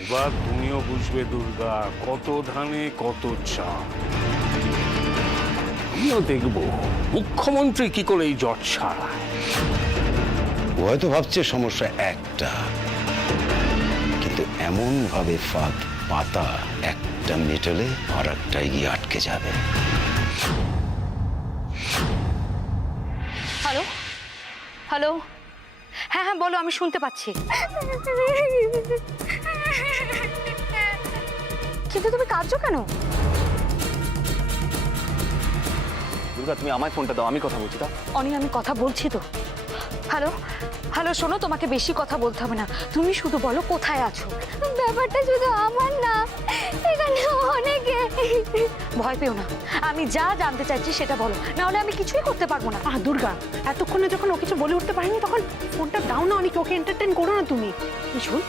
এবার তুমিও বুঝবে দুর্গা, কত ধানে কত চাল। আমিও দেখবো মুখ্যমন্ত্রী কি করে এই জট ছাড়ায়। ও হয়তো ভাবছে সমস্যা একটা, কিন্তু এমন ভাবে ফাঁদ পাতা একটা মেটালে আর একটাই গিয়ে আটকে যাবে। হ্যালো হ্যালো, হ্যাঁ হ্যাঁ বলো, আমি শুনতে পাচ্ছি। কিন্তু তুমি কাঁদছো কেন? দুর্গা, তুমি আমায় ফোনটা দাও, আমি কথা বলছি। দাও। অনি, আমি কথা বলছি তো। হ্যালো হ্যালো, শোনো, তোমাকে বেশি কথা বলতে হবে না, তুমি শুধু বলো কোথায় আছো। ব্যাপারটা শুধু আমার না, এখানে অনেকে। ভয় পেও না, আমি যা জানতে চাইছি সেটা বলো, না হলে আমি কিছুই করতে পারবো না। দুর্গা, এতক্ষণে যখন ও কিছু বলে উঠতে পারেনি তখন ফোনটা দাও না, অনেক ওকে এন্টারটেইন করো না তুমি। শোন,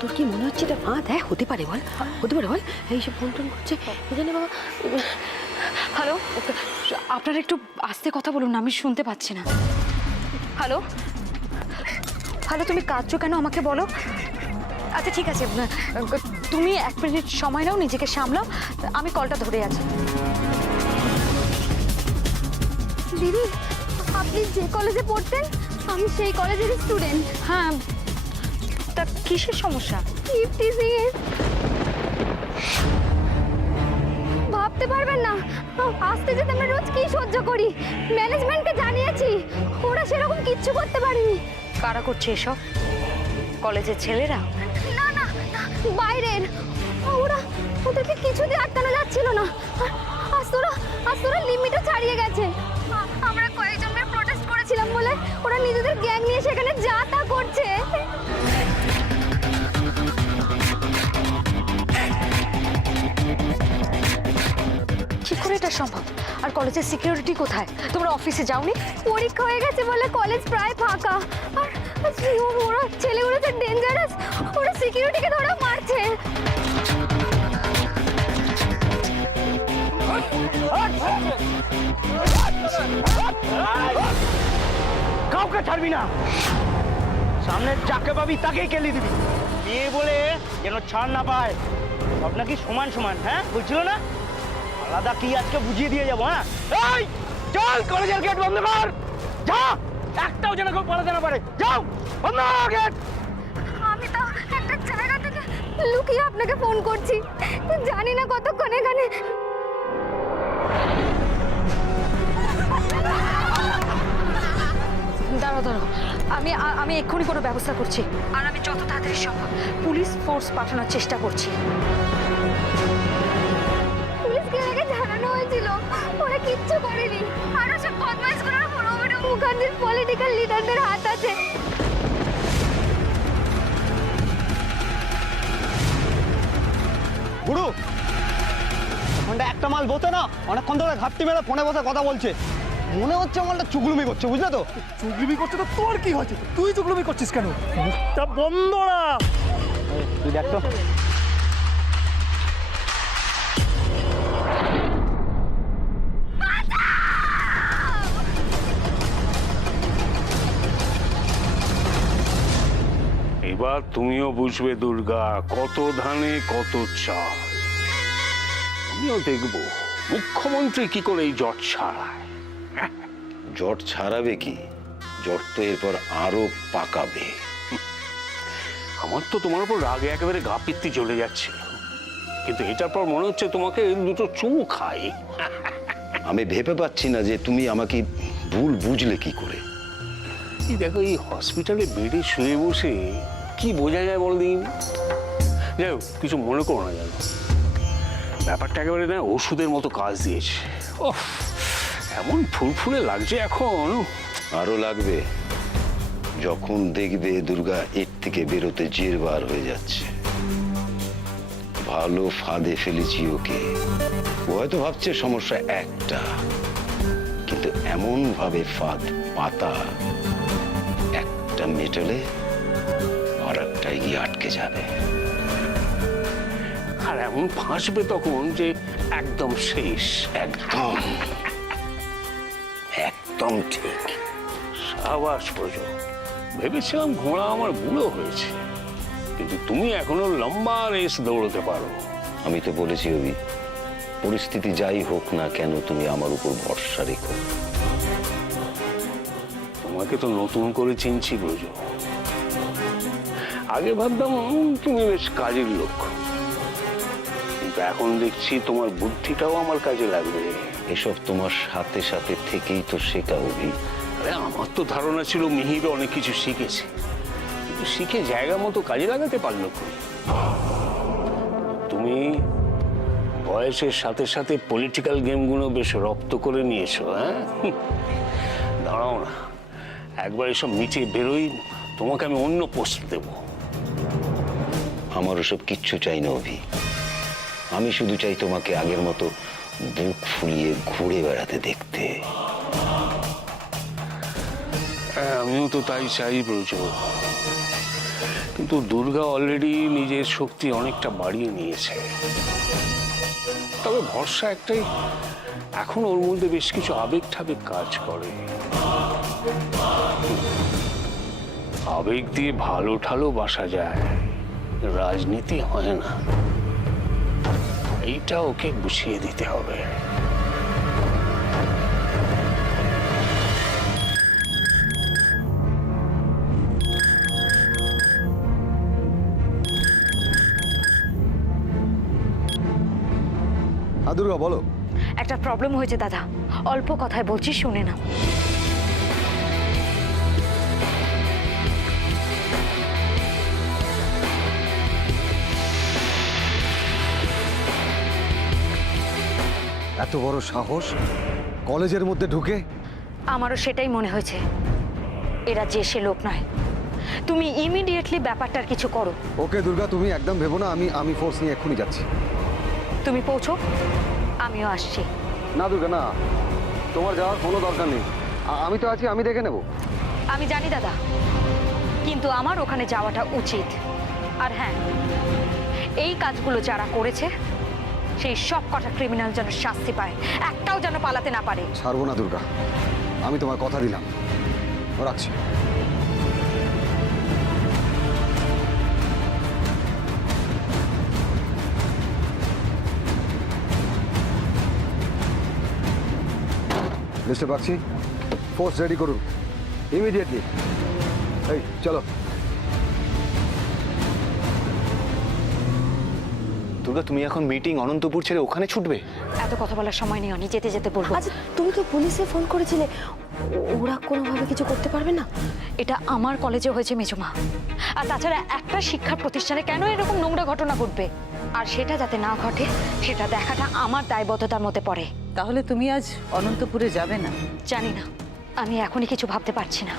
তোর কি মনে হচ্ছে এটা ফাঁদ? হ্যাঁ, হতে পারে বল, হতে পারে বল। এইসব ফোন টোন করছে এখানে বাবা। হ্যালো, আপনারা একটু আস্তে কথা বলুন না, আমি শুনতে পাচ্ছি না। হ্যালো হ্যালো, তুমি কাঁদছো কেন আমাকে বলো। আচ্ছা ঠিক আছে, তুমি 1 মিনিট সময় নাও, নিজেকে সামলাও, আমি কলটা ধরে আছি। দিদি, আপনি যে কলেজে পড়তেন আমি সেই কলেজের স্টুডেন্ট। হ্যাঁ, তা কিসের সমস্যা? ইফটিজিং এর। ভাবতে পারবেন না, আসতে যেতে আমরা রোজ কি সহ্য করি। ম্যানেজমেন্টকে জানিয়েছি, ওরা সেরকম কিচ্ছু করতে পারেনি। কারা করছে এসব? কলেজের ছেলেরা? না না, বাইরের। ওদেরকে কিছুতে আটকানো যাচ্ছিল না। আজ তোরা লিমিটও ছাড়িয়ে গেছে। আমরা কয়েকজনের প্রোটেস্ট করেছিলাম বলে ওরা নিজেদের গ্যাং নিয়ে সেখানে যা তা করছে। কি করে এটা সম্ভব? আর কলেজের সিকিউরিটি কোথায়? তোমরা অফিসে যাওনি? পরীক্ষা হয়ে গেছে বলে কলেজ প্রায় ফাঁকা। আর ওরা ছেলেগুলো তো ডেঞ্জারাস, ওরা সিকিউরিটিকে ধরে মারছে। কাউকে ছাড়বি না, সামনে যাকে পাবি তাকেই কেলি দিবি। মেয়ে বলে যেন ছাড় না পায়। সব নাকি সমান সমান, হ্যাঁ বলছিল না? আলাদা কি আজকে বুঝিয়ে দিয়ে যাবো। হ্যাঁ, এই চল, কলেজের গেট বন্ধ কর। যা, একটাও যেন কেউ পালাতে না পারে। যাও, বন্ধ গেট। আমি তো একটা জায়গা থেকে লুকিয়ে আপনাকে ফোন করছি, জানি না কতক্ষণ এখানে। দাঁড়াও দাঁড়াও, আমি এক্ষুনি কোনো ব্যবস্থা করছি, আর আমি যত তাড়াতাড়ি সম্ভব পুলিশ ফোর্স পাঠানোর চেষ্টা করছি। পুলিশকে আগে জানানো হয়েছিল, ওরা কিচ্ছু করেনি। আর সব বদমাইশগুলোর পুরো মুখার্জির পলিটিক্যাল লিডারদের হাত আছে। গুরু, ফোনটা একটা মাল বসে না, অনেকক্ষণ ধরে ঘাপটি মেরে ফোনে বসে কথা বলছে। মনে হচ্ছে মালটা চুগলুমি করছে, বুঝলে তো? চুগলুমি করছে তো তোর কি হয়েছে? তুই চুগলুমি করছিস কেন? মুখটা বন্ধ না। তুই দেখ তো। এবার তুমিও বুঝবে দুর্গা, কত ধানে কত চাল। আমিও দেখবো মুখ্যমন্ত্রী কি করে এই জট ছাড়ায়। জট ছাড়াবে কি? জট তো এরপর আরো পাকাবে। আমার তো তোমার উপর রাগে একেবারে গা পিত্তি চলে যাচ্ছিল, কিন্তু এটার পর মনে হচ্ছে তোমাকে দুটো চুমু খাই। আমি ভেবে পাচ্ছি না যে তুমি আমাকে ভুল বুঝলে কি করে। এই দেখো, এই হসপিটালে বেডে শুয়ে বসে কি বোঝা যায় বল দিন। যাই হোক, কিছু মনে করো না, জানো ব্যাপারটা একেবারে না ওষুধের মতো কাজ দিয়েছে। ওহ, এমন ফুরফুরে লাগছে এখন। আরো লাগবে যখন দেখবে দুর্গা এর থেকে বেরোতে জেরবার হয়ে যাচ্ছে। ভালো ফাঁদে ফেলেছি ওকে। ও হয়তো ভাবছে সমস্যা একটা, কিন্তু এমন ভাবে ফাঁদ পাতা একটা মেটালে আর একটাই গিয়ে আটকে যাবে। আর এমন ফাঁসবে তখন যে একদম শেষ। একদম একদম ঠিক। সাবাস প্রজো, ভেবেছিলাম ঘোড়া আমার বুড়ো হয়েছে, কিন্তু তুমি এখনো লম্বা রেস দৌড়তে পারো। আমি তো বলেছি অভি, পরিস্থিতি যাই হোক না কেন তুমি আমার উপর ভরসা রেখো। তোমাকে তো নতুন করে চিনছি ব্রজ। আগে ভাবতাম তুমি বেশ কাজের লোক, কিন্তু এখন দেখছি তোমার বুদ্ধিটাও আমার কাজে লাগবে। এসব তোমার সাথে সাথে থেকেই তো শেখা অভি। আরে আমার তো ধারণা ছিল মিহির অনেক কিছু শিখেছে, কিন্তু শিখে জায়গা মতো কাজে লাগাতে পারলো কই? তুমি বয়সের সাথে সাথে পলিটিক্যাল গেমগুলো বেশ রপ্ত করে নিয়েছো। হ্যাঁ, দাঁড়াও না, একবার এসব মিটিয়ে বেরোই, তোমাকে আমি অন্য পোস্ট দেব। আমার ওসব কিচ্ছু চাই না অভি, আমি শুধু চাই তোমাকে আগের মতো বুক ফুলিয়ে ঘুরে বেড়াতে দেখতে। হ্যাঁ, আমিও তো তাই চাই ব্রজ, কিন্তু দুর্গা অলরেডি নিজের শক্তি অনেকটা বাড়িয়ে নিয়েছে। তবে ভরসা একটাই, এখন ওর মধ্যে বেশ কিছু আবেগ ঠাবেগ কাজ করে। আবেগ দিয়ে ভালো ঠালো বাসা যায়, রাজনীতি হয় না। এইটা ওকে বুঝিয়ে দিতে হবে। দুর্গা বলো। একটা প্রবলেম হয়েছে দাদা, অল্প কথায় বলছি, শুনে না। এত বড় সাহস কলেজের মধ্যে ঢুকে? আমারও সেটাই মনে হয়েছে। এরা যে সে লোক নয়, তুমি ইমিডিয়েটলি ব্যাপারটার কিছু করো। ওকে দুর্গা, তুমি একদম ভেবো না, আমি ফোর্স নিয়ে এক্ষুনি যাচ্ছি। তুমি পৌঁছো, আমিও আসছি। না দুর্গা না, তোমার যাওয়ার কোনো দরকার নেই, আমি তো আছি, আমি দেখে নেব। আমি জানি দাদা, কিন্তু আমার ওখানে যাওয়াটা উচিত। আর হ্যাঁ, এই কাজগুলো যারা করেছে সেই সব কটা ক্রিমিনাল যেন শাস্তি পায়, একটাও যেন পালাতে না পারে। ছাড়বো না দুর্গা, আমি তোমার কথা দিলাম। রাখছি। মিস্টার বাগচি, ফোর্স রেডি করুন ইমিডিয়েটলি। এই চলো। দুর্গা, তুমি এখন মিটিং অনন্তপুর ছেড়ে ওখানে ছুটবে? এত কথা বলার সময় নেই, অনি যেতে যেতে বলবো। আচ্ছা, তুমি তো পুলিশে ফোন করেছিলে, ওরা কোনোভাবে কিছু করতে পারবে না? এটা আমার কলেজে হয়েছে মেজমা, আর তাছাড়া একটা শিক্ষা প্রতিষ্ঠানে কেন এরকম নোংরা ঘটনা ঘটবে? আর সেটা যাতে না ঘটে সেটা দেখাটা আমার দায়বদ্ধতার মধ্যে পড়ে। তাহলে তুমি আজ অনন্তপুরে যাবে না? জানি না, আমি এখনই কিছু ভাবতে পারছি না।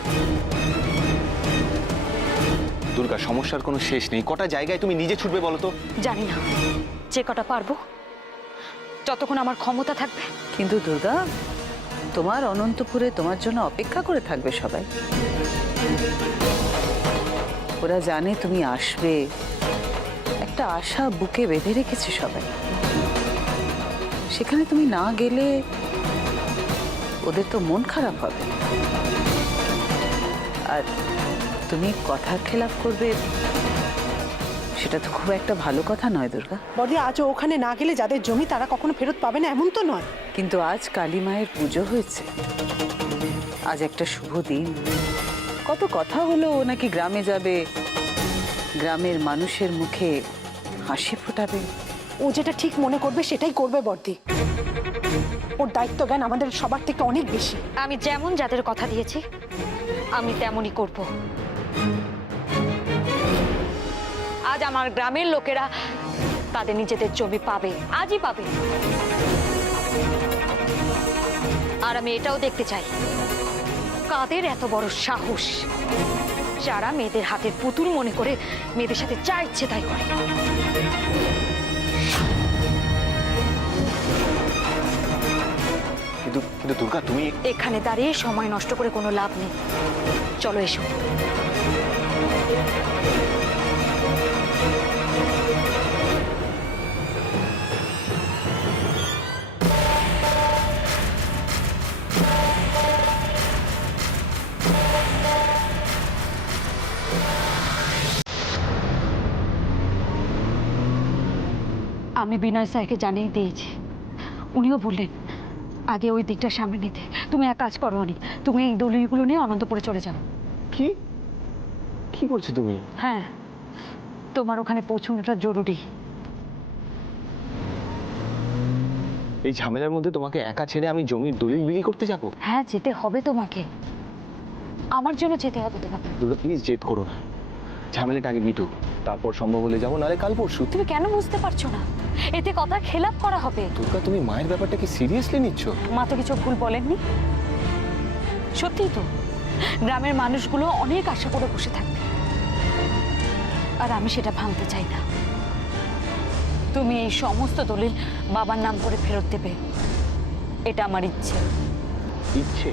দুর্গা, সমস্যার কোনো শেষ নেই। কটা জায়গায় তুমি নিজে ছুটবে বলো তো? জানি না, যে কটা পারবো, যতক্ষণ আমার ক্ষমতা থাকবে। কিন্তু দুর্গা, তোমার অনন্তপুরে তোমার জন্য অপেক্ষা করে থাকবে সবাই। ওরা জানে তুমি আসবে, একটা আশা বুকে বেঁধে রেখেছে সবাই। সেখানে তুমি না গেলে ওদের তো মন খারাপ হবে। আর তুমি কথার খেলাপ করবে, সেটা তো খুব একটা ভালো কথা নয় দুর্গা। বড়দি, আজ ওখানে না গেলে যাদের জমি তারা কখনো ফেরত পাবে না, এমন তো নয়। কিন্তু আজ কালী মায়ের পুজো হয়েছে, আজ একটা শুভ দিন। কত কথা হলো ও নাকি গ্রামে যাবে, গ্রামের মানুষের মুখে হাসি ফোটাবে। ও যেটা ঠিক মনে করবে সেটাই করবে বড়দি। ওর দায়িত্ব জ্ঞান আমাদের সবার থেকে অনেক বেশি। আমি যেমন যাদের কথা দিয়েছি আমি তেমনই করব। আজ আমার গ্রামের লোকেরা তাদের নিজেদের জমি পাবে, আজই পাবে। আর আমি এটাও দেখতে চাই কাদের এত বড় সাহস, যারা মেয়েদের হাতের পুতুল মনে করে মেয়েদের সাথে যা ইচ্ছে তাই করে। কিন্তু দুর্গা, তুমি এখানে দাঁড়িয়ে সময় নষ্ট করে কোনো লাভ নেই, চলো এসো। আমি বিনয় স্যারকে জানিয়ে দিয়েছি, উনিও বললেন আগে ওই দিকটা সামনে নিতে। তুমি এক কাজ করো অনি, তুমি এই দলিলগুলো নিয়ে অনন্তপুরে চলে যাও। কি কি বলছো তুমি? হ্যাঁ, তোমার ওখানে পৌঁছানোটা জরুরি। এই ঝামেলার মধ্যে তোমাকে একা ছেড়ে আমি জমির দলিল বিক্রি করতে যাবো? হ্যাঁ, যেতে হবে তোমাকে, আমার জন্য যেতে হবে তোমাকে। দুর্গা প্লিজ জেদ করো না, ঝামেলাটা আগে মিটুক, তারপর সম্ভব হলে যাবো, নাহলে কাল পরশু। তুমি কেন বুঝতে পারছো না? এতে কথা খেলাপ করা হবে। দুর্গা, তুমি মায়ের ব্যাপারটাকে সিরিয়াসলি নিচ্ছ? মা তো কিছু ভুল বলেননি। সত্যিই তো, গ্রামের মানুষগুলো অনেক আশা করে বসে থাকবে, আর আমি সেটা ভাঙতে চাই না। তুমি এই সমস্ত দলিল বাবার নাম করে ফেরত দেবে, এটা আমার ইচ্ছে। ইচ্ছে?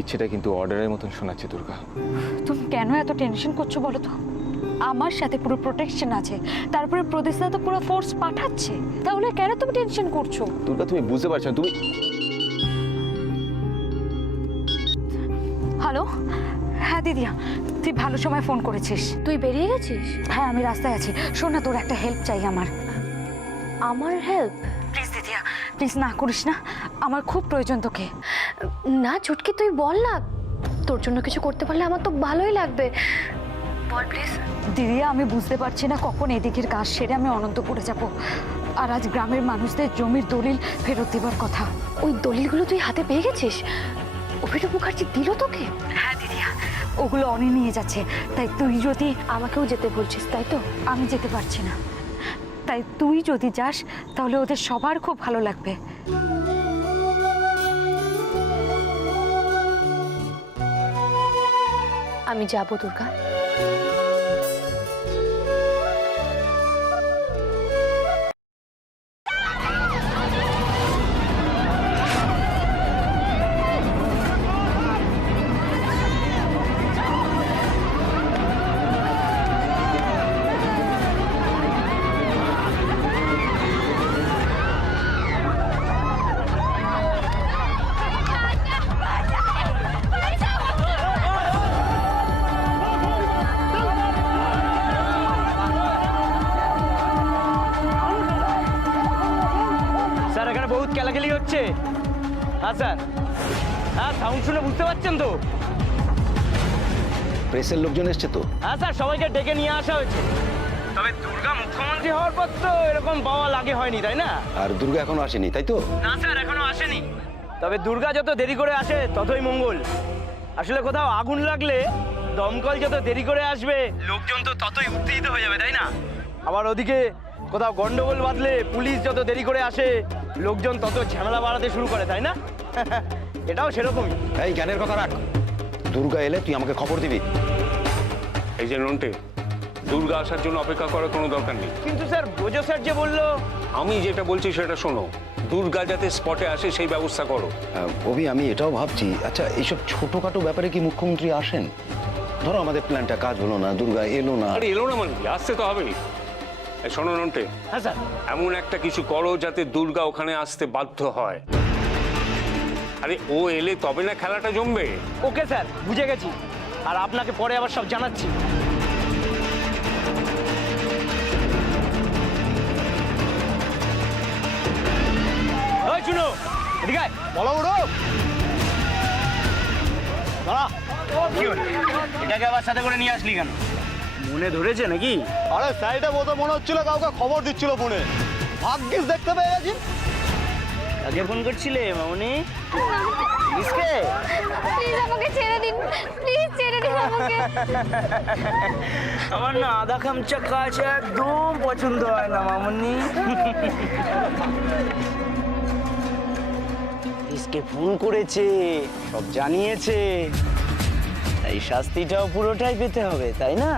ইচ্ছেটা কিন্তু অর্ডারের মতন শোনাচ্ছে দুর্গা। তুমি কেন এত টেনশন করছো বলো তো? আমার সাথে পুরো প্রোটেকশন আছে, তারপরে প্রদেশটা তো পুরো ফোর্স পাঠাচ্ছে, তাহলে কেন তুমি টেনশন করছো? দুর্গা, তুমি বুঝতে পারছো না? তুমি হ্যালো, হ্যাঁ দিদিয়া, তুই ভালো সময় ফোন করেছিস। তুই বেরিয়ে গেছিস? হ্যাঁ, আমি রাস্তায় আছি। শোন না, তোর একটা হেল্প চাই আমার। আমার হেল্প? প্লিজ দিদিয়া, প্লিজ না করিস না, আমার খুব প্রয়োজন তোকে। না চুটকি, তুই বল না, তোর জন্য কিছু করতে পারলে আমার তো ভালোই লাগবে, বল প্লিজ। দিদিয়া, আমি বুঝতে পারছি না কখন এদিকের কাজ সেরে আমি অনন্তপুরে যাব, আর আজ গ্রামের মানুষদের জমির দলিল ফেরত দেবার কথা। ওই দলিলগুলো তুই হাতে পেয়ে গেছিস? অভিনব মুখার্জি দিল তোকে? হ্যাঁ দিদিয়া, ওগুলো অনেক নিয়ে যাচ্ছে, তাই তুই যদি... আমাকেও যেতে বলছিস তাই তো? আমি যেতে পারছি না, তাই তুই যদি যাস তাহলে ওদের সবার খুব ভালো লাগবে। আমি যাব দুর্গা। স্যার, এখানে বহুত কেলাকেলি হচ্ছে। হ্যাঁ স্যার, হ্যাঁ সাউন্ড শুনে বুঝতে পারছেন তো? প্রেসের লোকজন এসছে তো? হ্যাঁ স্যার, সবাইকে ডেকে নিয়ে আসা হয়েছে। তবে দুর্গা মুখ্যমন্ত্রী হওয়ার পর তো এরকম পাওয়া লাগে হয়নি, তাই না? আর দুর্গা এখনো আসেনি, তাই তো? না স্যার, এখনো আসেনি। তবে দুর্গা যত দেরি করে আসে ততই মঙ্গল। আসলে কোথাও আগুন লাগলে দমকল যত দেরি করে আসবে, লোকজন তো ততই উত্তেজিত হয়ে যাবে, তাই না? আবার ওদিকে কোথাও গন্ডগোল বাঁধলে পুলিশ যত দেরি করে আসে, লোকজন তত ঝামেলা বাড়াতে শুরু করে, তাই না? এটাও সেরকমই। এই জ্ঞানের কথা রাখ, দুর্গা এলে তুই আমাকে খবর দিবি। এই যে নন্টে, দুর্গা আসার জন্য অপেক্ষা করার কোনো দরকার নেই। কিন্তু স্যার, বোঝো স্যার যে বললো। আমি যেটা বলছি সেটা শোনো, দুর্গা যাতে স্পটে আসে সেই ব্যবস্থা করো। অভি, আমি এটাও ভাবছি, আচ্ছা এইসব ছোটখাটো ব্যাপারে কি মুখ্যমন্ত্রী আসেন? ধরো আমাদের প্ল্যানটা কাজ হলো না, দুর্গা এলো না। আরে এলো না মানে কি, আসতে তো হবেই। এই শোনো নন্টে, হ্যাঁ স্যার, এমন একটা কিছু করো যাতে দুর্গা ওখানে আসতে বাধ্য হয়। আরে ও এলে তবে না খেলাটা জমবে। ওকে স্যার, বুঝে গেছি। আর আপনাকে পরে আবার সব জানাচ্ছি। ওই শুনো, এদিকে আয়। বলো উড়ো। দাঁড়া। কি হলো? এটাকে আবার সাথে করে নিয়ে আসলি কেন? মনে ধরেছে নাকি? আরে সাইডে বোধ মনে হচ্ছিল কাউকে খবর দিচ্ছিল ফোনে, ভাগ্যিস দেখতে পেয়ে গেছি। কাকে ফোন করছিলে মামনি? পুলিশকে? প্লিজ আমাকে ছেড়ে দিন, প্লিজ ছেড়ে দিন আমাকে। আমার না আধা খামচা কাজ একদম পছন্দ হয় না মামনি। পুলিশকে ফোন করেছে, সব জানিয়েছে, তাই শাস্তিটাও পুরোটাই পেতে হবে, তাই না?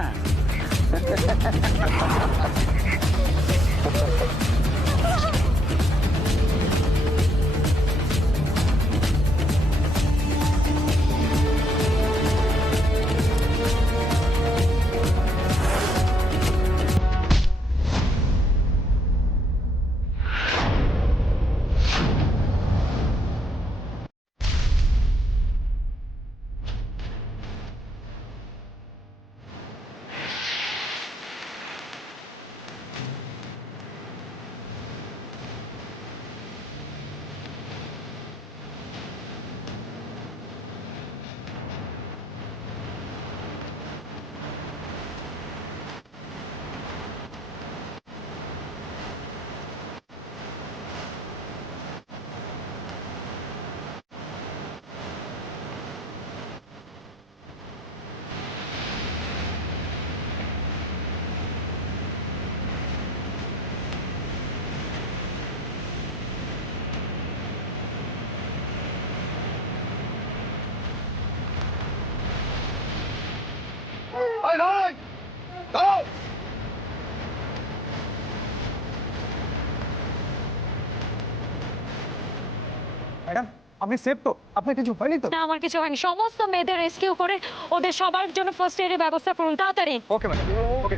আপনি সেফ তো? আপনার কিছু হয়নি তো? না আমার কিছু হয়নি, সমস্ত মেয়েদের রেস্কিউ করে ওদের সবার জন্য ফার্স্ট এডের ব্যবস্থা করুন তাড়াতাড়ি। ওকে ম্যাডাম, ওকে।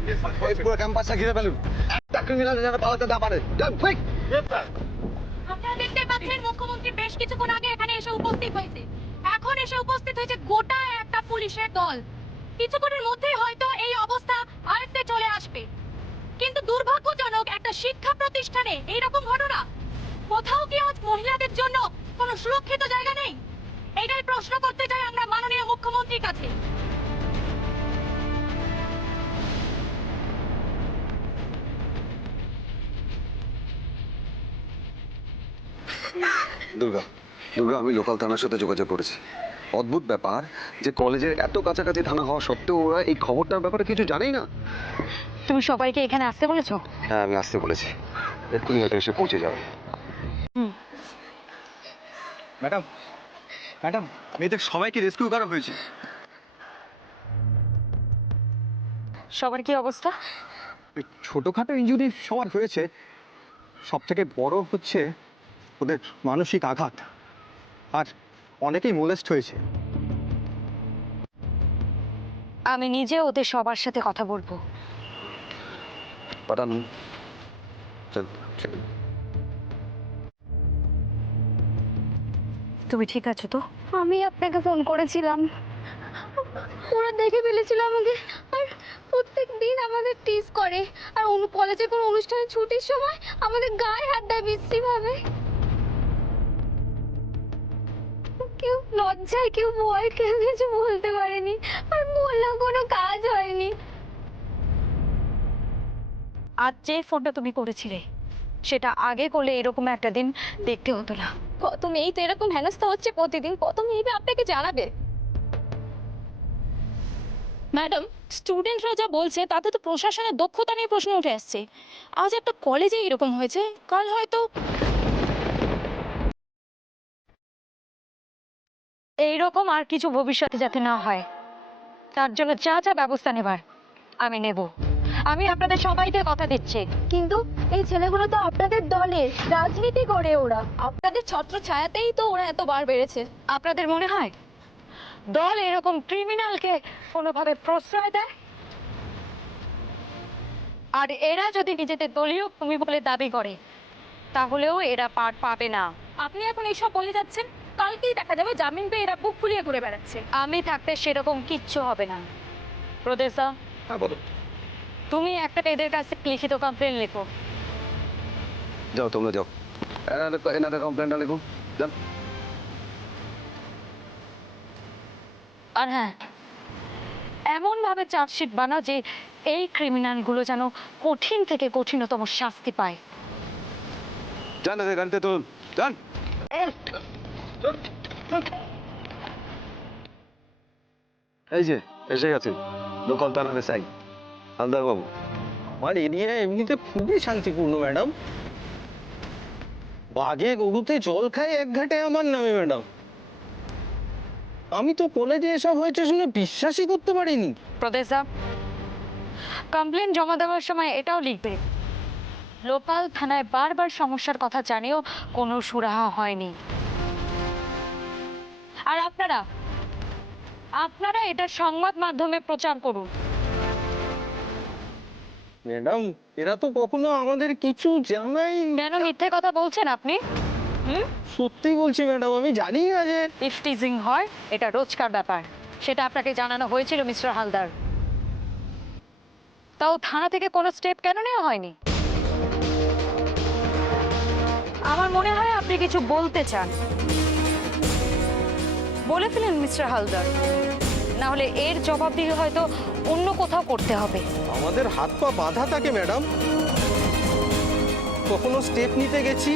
পুরো ক্যাম্পাসটা ঘিরে ফেলুন, একটা ক্রিমিনাল যেন পালাতে না পারে। কুইক! আপনারা দেখতে পাচ্ছেন মুখ্যমন্ত্রী বেশ কিছুক্ষণ আগে এখানে এসে উপস্থিত হয়েছে। এখন এসে উপস্থিত হয়েছে গোটা একটা পুলিশের দল। কিছুক্ষণের মধ্যেই হয়তো এই অবস্থা আয়ত্তে চলে আসবে। কিন্তু দুর্ভাগ্যজনক একটা শিক্ষা প্রতিষ্ঠানে এইরকম ঘটনা, কোথাও কি আজ মহিলাদের জন্য কোনো সুরক্ষিত জায়গা নেই? এটাই প্রশ্ন করতে চাই আমরা মাননীয় মুখ্যমন্ত্রীর কাছে। দুর্গা, আমি লোকাল থানার সাথে যোগাযোগ করেছি। অদ্ভুত ব্যাপার যে কলেজের এত কাছাকাছি থানা হওয়া সত্ত্বেও ওরা এই খবরটার ব্যাপারে কিছু জানেই না। তুমি সবাইকে এখানে আসতে বলেছো? হ্যাঁ, আমি আসতে বলেছি, এক্ষুনি হয়তো এসে পৌঁছে যাবে। ম্যাডাম, ম্যাডাম, মেয়েদের সবাইকে রেস্কিউ করা হয়েছে। সবার কি অবস্থা? এই ছোটখাটো ইনজুরি সবার হয়েছে, সব থেকে বড় হচ্ছে ওদের মানসিক আঘাত, আর অনেকেই মোলেস্ট হয়েছে। আমি নিজে ওদের সবার সাথে কথা বলবো। পাঠান, চল। তুমি ঠিক আছো তো? আমি আপনাকে ফোন করেছিলাম, ওরা দেখে ফেলেছিল আমাকে, আর প্রত্যেক দিন আমাদের টিজ করে, আর কলেজে কোনো অনুষ্ঠানে ছুটির সময় আমাদের গায়ে হাত দেয় বিশ্রীভাবে। কেউ লজ্জায়, কেউ ভয়, কেউ কিছু বলতে পারেনি, আর বললেও কোনো কাজ হয়নি। আজ যে ফোনটা তুমি করেছিলে সেটা আগে করলে এরকম একটা দিন দেখতে হতো না। কত মেয়েই তো এরকম হেনস্থা হচ্ছে প্রতিদিন, কত মেয়ে আপনাকে জানাবে। ম্যাডাম, স্টুডেন্টরা যা বলছে তাতে তো প্রশাসনের দক্ষতা নিয়ে প্রশ্ন উঠে আসছে। আজ একটা কলেজে এরকম হয়েছে, কাল হয়তো এইরকম আর কিছু ভবিষ্যতে যাতে না হয় তার জন্য যা যা ব্যবস্থা নেবার আমি নেব। আমি আপনাদের সবাইকে কথা দিচ্ছি। কিন্তু এই ছেলেগুলো তো আপনাদের দলের, রাজনীতি করে ওরা, আপনাদের ছত্র ছায়াতেই তো ওরা এতবার বেড়েছে। আপনাদের মনে হয় দল এরকম ক্রিমিনালকে কোনোভাবে প্রশ্রয় দেয়? আর এরা যদি নিজেদের দলীয় ভূমি বলে দাবি করে তাহলেও এরা পার পাবে না। আপনি এখন এইসব বলে যাচ্ছেন, কালকেই দেখা যাবে জামিন পেয়ে এরা বুক ফুলিয়ে ঘুরে বেড়াচ্ছে। আমি থাকতে সেরকম কিচ্ছু হবে না। প্রদেশা, হ্যাঁ, বলো। তুমি একটা এদের কাছে লিখিত কমপ্লেন লেখো। যাও, তোমরা যাও, এনাদের কমপ্লেনটা লিখুন, যান। আর হ্যাঁ, এমন ভাবে চার্জশিট বানাও যে এই ক্রিমিনালগুলো যেন কঠিন থেকে কঠিনতম শাস্তি পায়। যান, এদের গাড়িতে তুলুন, যান। এই যে এসে গেছে লোকাল থানার এসআই হালদার বাবু। আমার এরিয়া এমনিতে খুবই শান্তিপূর্ণ ম্যাডাম, বাঘে গরুতে জল খায় এক ঘাটে আমার নামে ম্যাডাম। আমি তো কলেজে এসব হয়েছে শুনে বিশ্বাসই করতে পারিনি। প্রদেশা, কমপ্লেন জমা দেওয়ার সময় এটাও লিখবে লোকাল থানায় বারবার সমস্যার কথা জানিয়েও কোনো সুরাহা হয়নি। আর আপনারা এটা সংবাদ মাধ্যমে প্রচার করুন। ম্যাডাম, এরা তো কখনো আমাদের কিছু জানাই। কেন মিথ্যে কথা বলছেন আপনি? সত্যি বলছি ম্যাডাম, আমি জানি না যে ইফ টিজিং হয় এটা রোজকার ব্যাপার, সেটা আপনাকে জানানো হয়েছিল মিস্টার হালদার। তাও থানা থেকে কোনো স্টেপ কেন নেওয়া হয়নি? আমার মনে হয় আপনি কিছু বলতে চান, বলে ফেলেন মিস্টার হালদার, না হলে এর জবাবদিহি হয়তো অন্য কোথাও করতে হবে। আমাদের হাত পা বাঁধা থাকে ম্যাডাম। কখনো স্টেপ নিতে গেছি,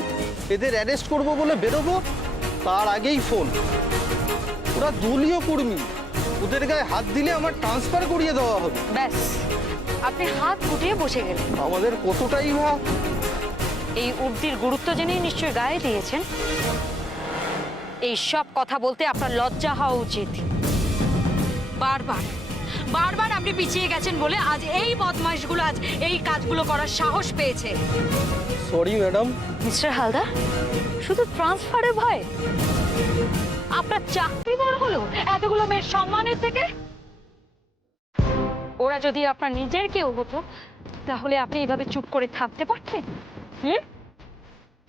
এদের অ্যারেস্ট করব বলে বেরোবো, তার আগেই ফোন। ওরা দলীয় কর্মী, ওদের গায়ে হাত দিলে আমার ট্রান্সফার করিয়ে দেওয়া হবে। ব্যাস, আপনি হাত গুটিয়ে বসে গেলেন। আমাদের কতটাই বা এই উর্দির গুরুত্ব জেনেই নিশ্চয়ই গায়ে দিয়েছেন। এই সব কথা বলতে আপনার লজ্জা হওয়া উচিত। বারবার আপনি পিছিয়ে গেছেন বলে আজ এই বদমাইশগুলো আজ এই কাজগুলো করার সাহস পেয়েছে। Sorry madam. মিস্টার হালদার, শুধু ট্রান্সফারের ভয় আপনার চাকরি বড় হলো এতগুলো মেয়ের সম্মানের থেকে? ওরা যদি আপনার নিজের কেউ হতো তাহলে আপনি এভাবে চুপ করে থাকতে পারতেন?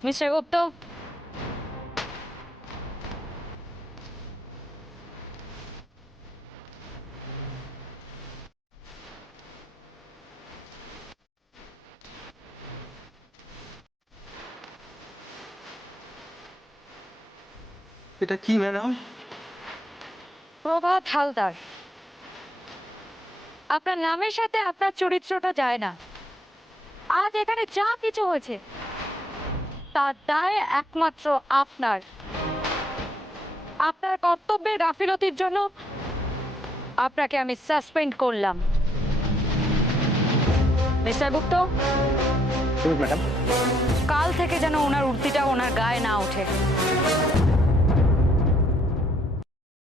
মিস্টার গুপ্ত, এটা কি ম্যাডাম? প্রভাত হালদার। আপনার নামের সাথে আপনার চরিত্রটা যায় না। আজ এখানে যা কিছু হয়েছে তার দায় একমাত্র আপনার। আপনার কর্তব্যের গাফিলতির জন্য আপনাকে আমি সাসপেন্ড করলাম। মিস্টার গুপ্ত, ম্যাডাম কাল থেকে যেন ওনার উর্দিটা ওনার গায়ে না ওঠে।